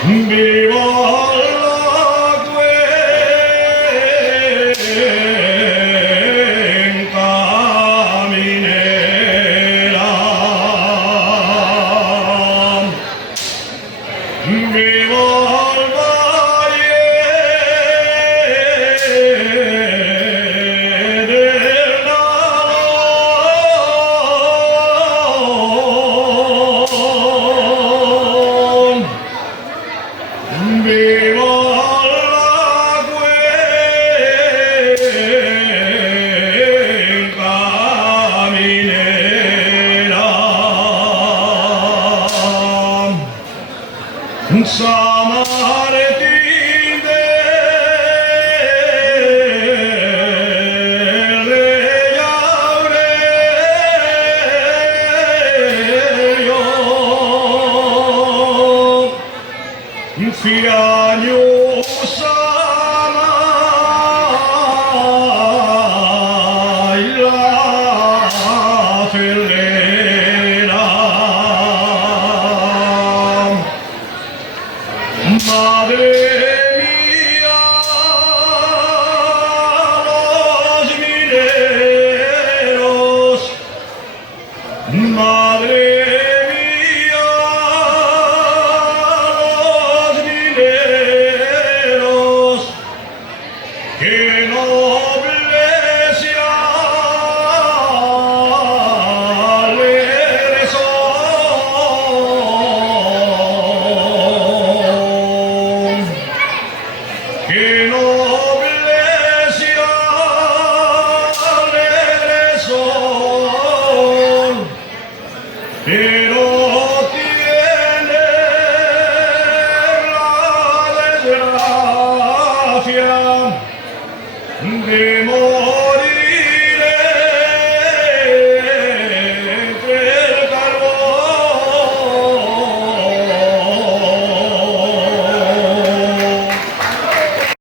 Viva la cuenca minera, viva el valle del Nalón. Viva la cuenca minera, San Martín de Rey Aurelio, Fiaños ama y la felera, madre mía, los mineros, madre mía, los mineros, que nobles y alegres son, que nobles y alegres son, pero tiene la desgracia de morir.